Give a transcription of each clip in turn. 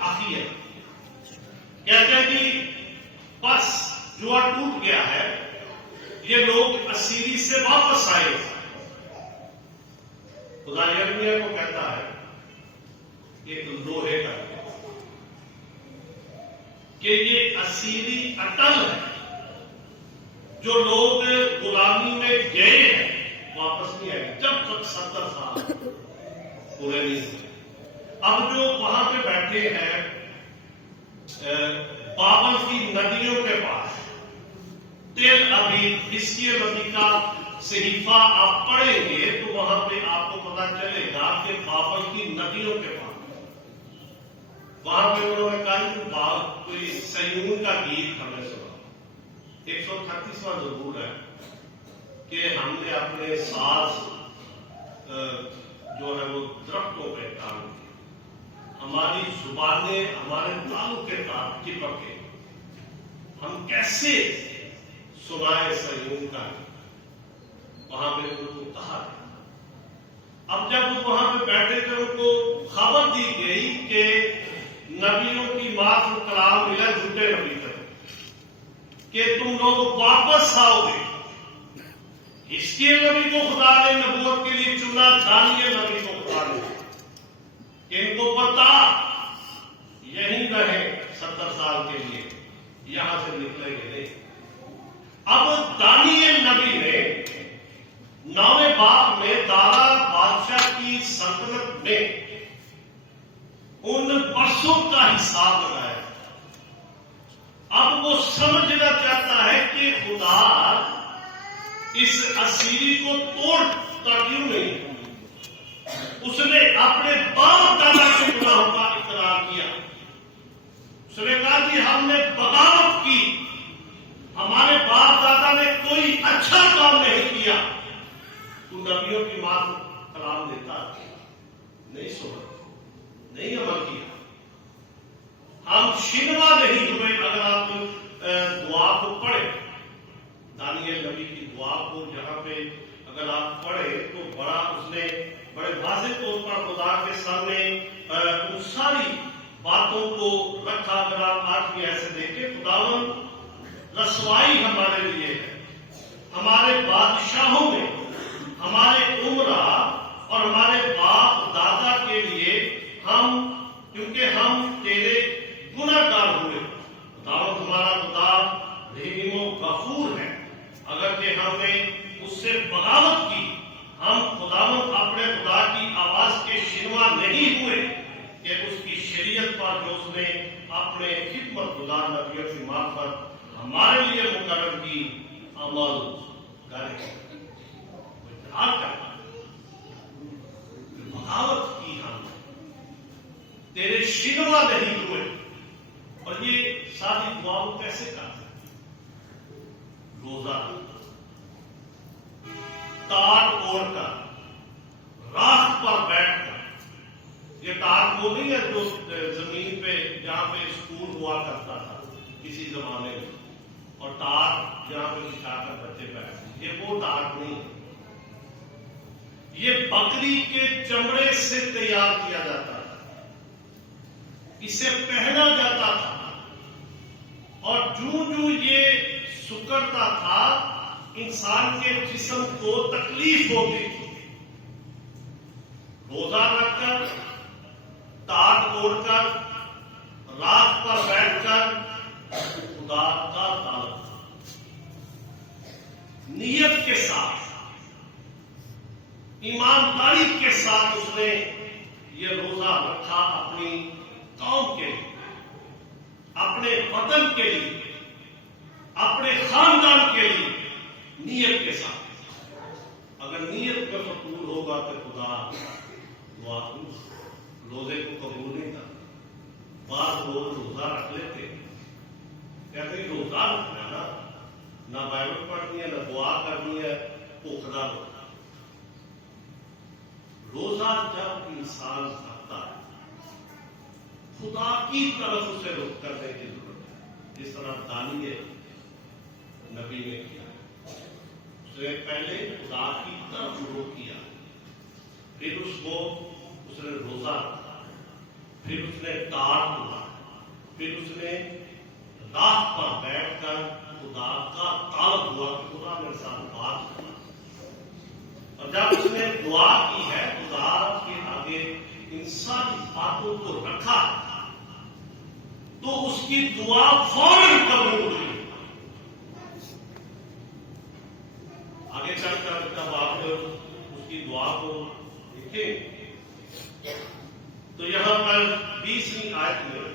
عافیت. کہتے ہیں کہ بس جوا ٹوٹ گیا ہے، یہ لوگ اسیری سے واپس آئے. خدا یرمیا کو کہتا ہے ایک لوہے کا کہ یہ اسیری اٹل ہے، جو لوگ غلامی میں گئے ہیں واپس نہیں آئے جب تک 70 سال پورے نہیں ہوئے. اب جو وہاں پہ بیٹھے ہیں بابل کی ندیوں کے پاس، تیل ابیب حزقیل نبی کا صحیفہ آپ پڑھیں گے تو وہاں پہ آپ کو پتا چلے گا کہ بابل کی ندیوں کے پاس وہاں پہ انہوں نے کہا کہ کوئی سیون کا گیت ہمیں سنا. 138واں ضرور ہے کہ ہم نے اپنے ساز جو ہے وہ درختوں پہ کام کیا، ہماری زبانیں ہمارے تالوں کے تار چپکے، ہم کیسے سنائے سیون کا. وہاں پہ ان کو کہا. اب جب وہ وہاں پہ بیٹھے تھے ان کو خبر دی گئی کہ نبیوں کی بات کلام ملا جھوٹے نبی تھے کہ تم لوگ واپس آؤ گے. حزقیل نبی کو خدا نے نبوت کے لیے چنا، دانیئیل نبی کو خدا نے ان کو بتا یہیں رہے 70 سال کے لیے، یہاں سے نکلیں گے نہیں. اب دانیئیل نبی نے 9ویں باب میں دارا بادشاہ کی سلطنت میں ان برسوں کا حساب لگایا. اب وہ سمجھنا چاہتا ہے کہ خدا اس اسیری کو توڑتا کیوں نہیں. اس نے اپنے باپ دادا کے گناہوں کا اقرار کیا. اس نے کہا کہ ہم نے بغاوت کی، ہمارے باپ دادا نے کوئی اچھا کام نہیں کیا. تو نبیوں کی بات کلام دیتا نہیں سنا، نہیں عمل کیا. ہم شنوا نہیں ہوئے. اگر آپ دعا کو پڑھیں، دانیئیل نبی کی دعا کو جہاں پہ اگر آپ پڑھیں تو بڑا اس نے بڑے واضح طور پر خدا کے سامنے ان ساری باتوں کو رکھا. اگر آپ آج بھی ایسے دیکھیں، خداوند رسوائی ہمارے لیے ہے، ہمارے بادشاہوں میں، ہمارے عمرہ اور ہمارے باپ دادا کے لیے ہم، کیونکہ ہم تیرے گناہ گار ہوئے. خداوند ہمارا خدا رحیم و غفور ہے. اگر کہ ہم نے اس سے بغاوت کی، ہم خداوند اپنے خدا کی آواز کے شنوا نہیں ہوئے کہ اس کی شریعت پر جو اس نے اپنے خدمت گزار نبیوں کی معرفت ہمارے لیے مقرر کی عمل کرے. بغاوت کی ہم، تیرے شنوا نہیں ہوئے. اور یہ ساری دعاؤں کیسے کرتے ہیں؟ روزہ تار اوڑھ کر، راکھ پر بیٹھ کر. یہ تار وہ نہیں ہے جو زمین پہ جہاں پہ اسکول ہوا کرتا تھا کسی زمانے میں، اور تار جہاں پہ بچھا کر بچے بیٹھتے، یہ وہ تار نہیں ہے. یہ بکری کے چمڑے سے تیار کیا جاتا تھا، اسے پہنا جاتا تھا، اور جو یہ سکڑتا تھا انسان کے جسم کو تکلیف ہوتی تھی. روزہ رکھ کر، تار توڑ کر، رات پر بیٹھ کر خدا کا تعلق، نیت کے ساتھ، ایمانداری کے ساتھ اس نے یہ روزہ رکھا اپنی قوم کے لیے، اپنے وطن کے لیے، اپنے خاندان کے لیے، نیت کے ساتھ. اگر نیت میں فطور ہوگا تو خدا دعا روزے کو قبول نہیں کرتا. بعض لوگ روزہ رکھ لیتے، کہتے ہیں روزہ رکھنا ہے نا، نہ بائبل پڑھنی ہے، نہ دعا کرنی ہے، پوکھنا ہوتا. روزہ جب انسان رکھتا ہے، خدا کی طرف اسے رخ کرنے کی ضرورت ہے. جس طرح دانیئیل نبی نے کیا، اس نے پہلے خدا کی طرف رخ کیا، پھر اس نے روزہ رکھا. پھر اس نے ٹاٹ ڈالا، پھر اس نے راہ پر بیٹھ کر خدا کا طالب ہوا کہ خدا میرے ساتھ بات کرنا، اور جب اس نے دعا کی ہے خدا کے آگے ان ساری باتوں کو رکھا تو اس کی دعا فوراً قبول ہوئی۔ آگے چل کر جب آپ اس کی دعا کو دیکھیں تو یہاں پر 20ویں آیت میں،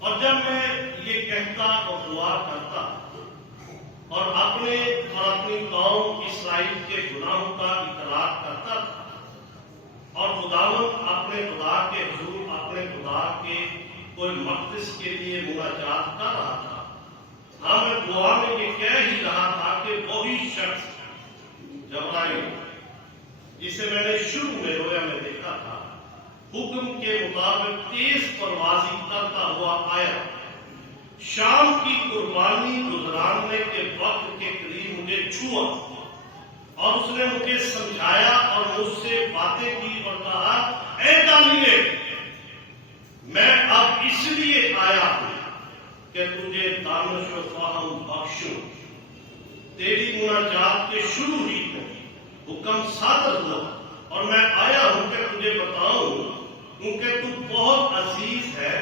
اور جب میں یہ کہتا اور دعا کرتا اور اپنے اور اپنی قوم اسرائیل کے گناہوں کا اقرار کرتا تھا، اور خداوند اپنے خدا کے حضور اپنے خدا کے کوئی مقدس کے لیے مناجات کر رہا تھا، ہاں میں دعا میں یہ کہہ ہی رہا تھا کہ وہی شخص جبرائیل جسے میں نے شروع میں رویا میں دیکھا تھا، حکم کے مطابق تیز پروازی کرتا ہوا آیا، شام کی قربانی گزارنے کے وقت کے قریب مجھے چھوا، اور اس نے مجھے سمجھایا اور مجھ سے باتیں کی اور کہا، اے دانیل، میں اب اس لیے آیا ہوں کہ تجھے دانش و فہم بخشوں۔ تیری مناجات کے شروع ہی میں حکم صادر ہوا، اور میں آیا ہوں کہ تجھے بتاؤں، کیونکہ تو بہت عزیز ہے،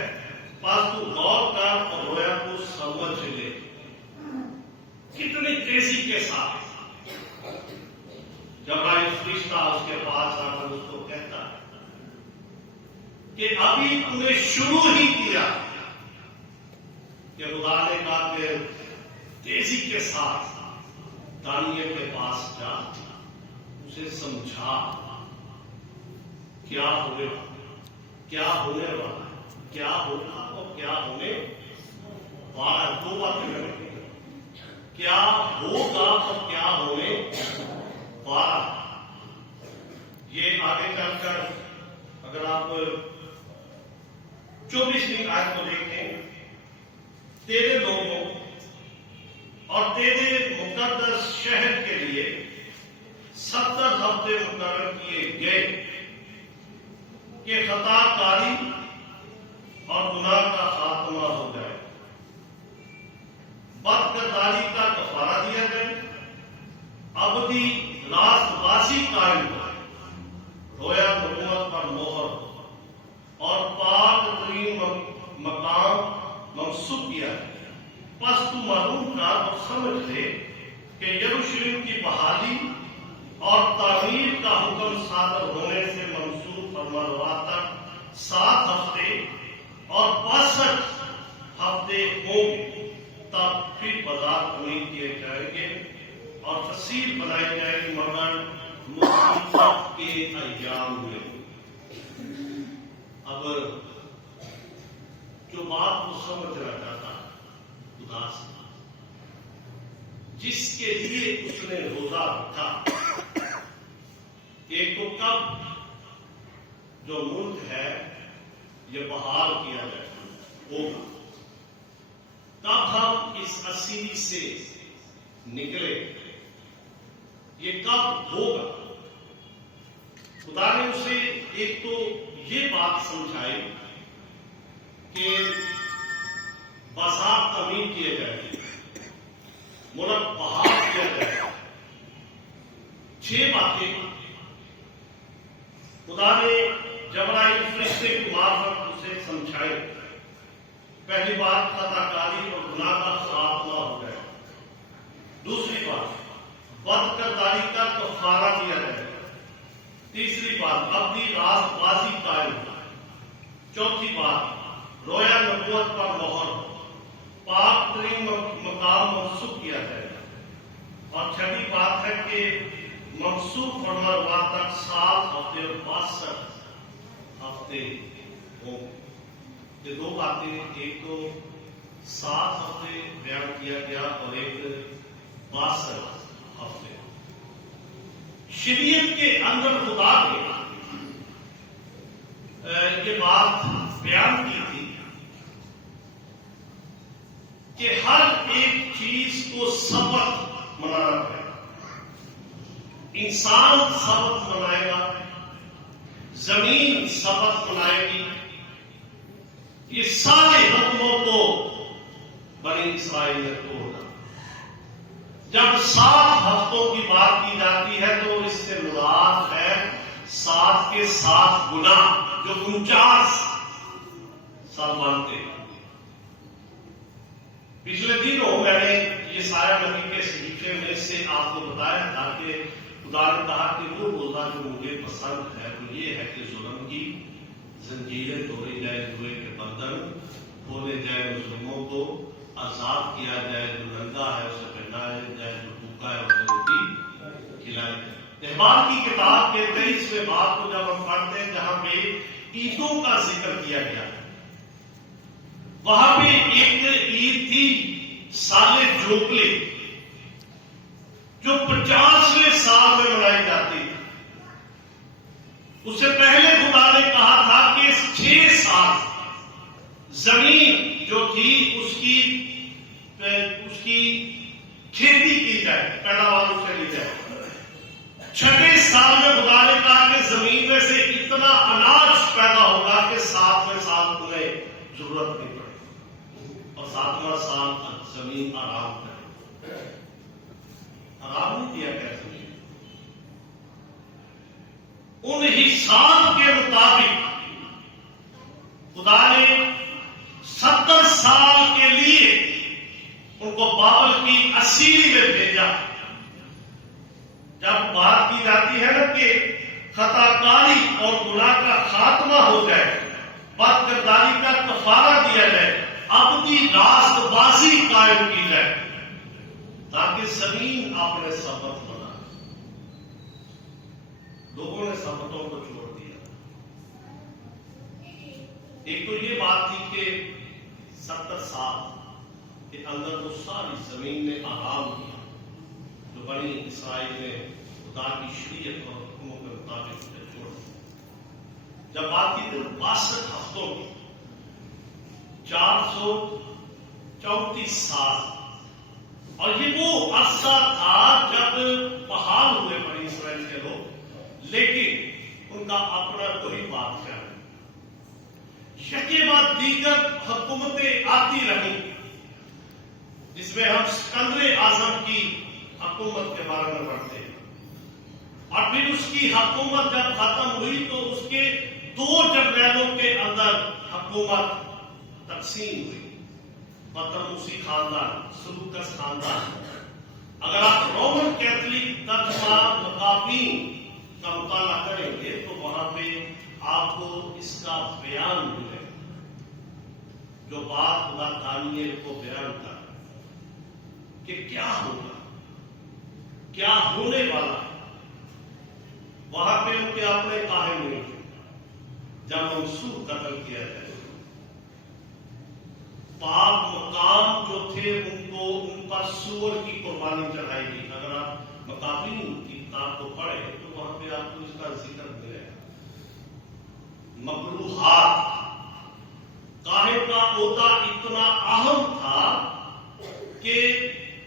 پس تو غور کر اور رویا کو سمجھ لے۔ کتنی تیزی کے ساتھ جبرائیل فرشتہ اس کے پاس آ کر اس کو کہتا ہے کہ ابھی تم نے شروع ہی کیا، کہ خدا نے کہا کہ تیزی کے ساتھ دانیل کے پاس جا، اسے سمجھا کیا ہونے والا ہے، کیا ہوگا اور کیا ہونے والا ہے۔ دو باتیں کریں، کیا ہوگا اور کیا ہونے والا ہے۔ یہ آگے چل کر اگر آپ 24ویں آیت کو دیکھیں، تیرے لوگوں اور تیرے مقدس شہر کے لیے 70 ہفتے مقرر کیے گئے کہ خطا کاری اور گناہ کا خاتمہ ہو جائے، بدکرداری کا کفارہ دیا جائے، ابدی راست بازی قائم ہو، رویا حکومت پر مہر ہو، اور پاک ترین مقام منسوخ کیا ہے۔ پس تو معلوم کر اور سمجھ لے کہ یروشلم کی بحالی اور تعمیر کا حکم صادر ہونے سے منسوخ فرما تک 7 ہفتے اور 62 ہفتے ہوں گے، تب پھر بازار تمیز کیے جائیں گے اور فصیل بنائی جائے گی، مگر مصیبت کے ایام میں۔ اب جو بات وہ سمجھنا چاہتا خدا سے، جس کے لیے اس نے روزہ رکھا، ایک تو کب جو ملک ہے یہ بحال کیا جائے ہوگا، کب ہم اس اسیری سے نکلے، یہ کب ہوگا۔ خدا نے اسے ایک تو یہ بات سمجھائی کہ بازار تعمیر کیے جائے گی، ملک بحال کیا جائے گا۔ 6 باتیں خدا نے جبرائیل فرشتے کی معرفت اسے سمجھائی۔ پہلی بات، خطا کاری اور گناہ کا خاتمہ ہو جائے۔ دوسری بات، بدکرداری کا کفارہ دیا جائے۔ تیسری بات، ابدی راست بازی قائم ہو۔ چوتھی بات، رویا نبوت پر مہر ہو، پاک ترین مقام منسوخ کیا جائے گا۔ اور چھٹی بات ہے کہ منسوخ ہونے بعد تک 7 ہفتے اور 62 ہفتے ہوں۔ یہ 2 باتیں، ایک تو 7 ہفتے بیان کیا گیا اور ایک 62 ہفتے۔ شریعت کے اندر خدا نے یہ بات بیان کی تھی کہ ہر ایک چیز کو سبت منانا ہے۔ انسان سبت منائے گا، زمین سبت منائے گی، یہ سارے حکموں کو بنی اسرائیل نے توڑا۔ جب 7 ہفتوں کی بات کی جاتی ہے تو اس سے مراد ہے 7 کے 7 گنا، جو 49 سال مانتے ہیں۔ پچھلے دنوں میں نے یہ سایہ نبی کے صحیفے میں سے آپ کو بتایا تھا کہ خدا نے کہا کہ وہ روزہ جو مجھے پسند ہے وہ یہ ہے کہ ظلم کی زنجیریں توڑی جائے، جوئے کے بندھن کھولے جائے، مظلوموں کو آزاد کیا جائے، جو ننگا ہے اسے پہنایا جائے، جو بھوکا ہے اسے روٹی کھلائی جائے۔ احبار کی کتاب کے 23ویں باب کو جب ہم پڑھتے ہیں جہاں پہ عیدوں کا ذکر کیا گیا ہے، وہاں پہ ایک عید تھی سال جوبلی، جو 50ویں سال میں منائی جاتی تھی۔ اس سے پہلے خدا نے کہا تھا کہ 6 سال زمین جو تھی اس کی کھیتی کی جائے، پیداوار اس سے لی جائے۔ 6 سال میں خدا نے کہا کہ زمین میں سے اتنا اناج پیدا ہوگا کہ 7ویں سال تمہیں ضرورت نہیں پڑے، اور 7واں سال زمین آرام کرے۔ آرام نہیں کیا گیا زمین۔ ان حساب کے مطابق خدا نے 70 سال کے لیے ان کو بابل کی اسیری میں بھیجا۔ جب بات کی جاتی ہے نا کہ خطا کاری اور گناہ کا خاتمہ ہو جائے، بد کرداری کا کفارہ دیا جائے، اپنی راست بازی قائم کی جائے، تاکہ زمین اپنے سبت بنا۔ لوگوں نے سبتوں کو چھوڑ دیا۔ ایک تو یہ بات تھی کہ 70 سال کے اندر وہ ساری زمین نے آرام کیا، جو بنی اسرائیل نے خدا کی شریعت اور حکموں کے مطابق اسے چھوڑ دیا۔ جب بات کی تو 62 ہفتوں کی 434 سال، اور یہ وہ عرصہ تھا جب بحال ہوئے بنی اسرائیل کے لوگ، لیکن ان کا اپنا کوئی بادشاہ نہیں۔ یکے بعد دیگر حکومتیں آتی رہیں، جس میں ہم سکندر اعظم کی حکومت کے بارے میں پڑھتے ہیں، اور پھر اس کی حکومت جب ختم ہوئی تو اس کے 2 جنرلوں کے اندر حکومت تقسیم ہوئی، پطرموسی خاندان، سلوکس خاندان۔ اگر آپ رومن کیتھولک ترجمہ مقابین کا مطالعہ کریں گے تو وہاں پہ آپ کو اس کا بیان ملے، جو بات خدا دانیل کو بیان کر کہ کیا ہوگا، کیا ہونے والا۔ وہاں پہ ان کے اپنے کاہن نہیں تھے۔ جب منصور قتل کیا جائے، پاک مقام جو تھے ان پر سور کی قربانی چڑھائی گئی۔ اگر آپ مقابین کی کتاب کو پڑھیں تو وہاں پہ آپ کو اس کا ذکر ملے گا۔ مقروحات، کاہن کا عہدہ اتنا اہم تھا کہ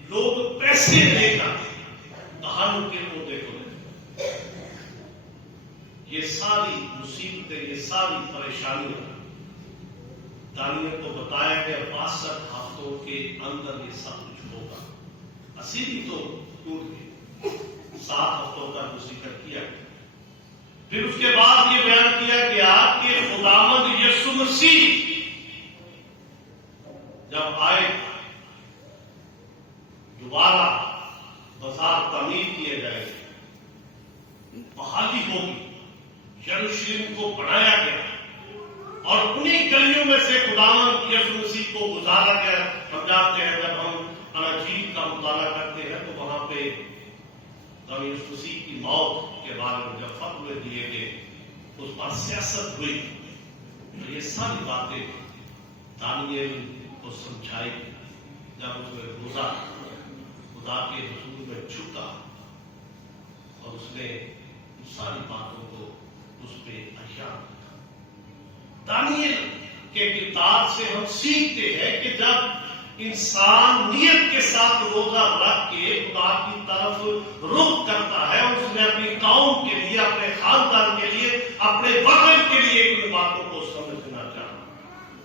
لوگ پیسے دے کر کہانوں کے عہدے کو لیتے۔ یہ ساری مصیبتیں، یہ ساری پریشانیاں دانیل کو بتایا گیا 62 ہفتوں کے اندر یہ سب کچھ ہوگا۔ اسیری تو ٹوٹ گئی، 7 ہفتوں کا جو ذکر کیا گیا۔ پھر اس کے بعد یہ بیان کیا گیا کہ خداوند یسوع مسیح جب آئے دوبارہ بازار تعمیر کیے جائے گے، بحالی ہوگی، یروشلم کو بنایا گیا، اور انہیں گلیوں میں سے خداوند یسوع مسیح کو گزارا گیا۔ ہم جانتے ہیں جب ہم اناجیل کا مطالعہ کرتے ہیں تو وہاں پہ یسوع مسیح کی موت کے بارے میں جب فتوے دیے گئے، اس پر سیاست ہوئی، تو یہ ساری باتیں دانیل کو سمجھائی۔ جب اس نے روزہ خدا کے حضور میں جھکا اور اس نے ان ساری باتوں کو اس پہ عیاں کیا۔ دانیل کے کتاب سے ہم سیکھتے ہیں کہ جب انسان نیت کے ساتھ روزہ رکھ کے خدا کی طرف رخ کرتا ہے، اور اس نے اپنی قوم کے لیے، اپنے خاندان کے لیے، اپنے وطن کے لیے ان باتوں کو سمجھنا چاہا،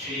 6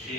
6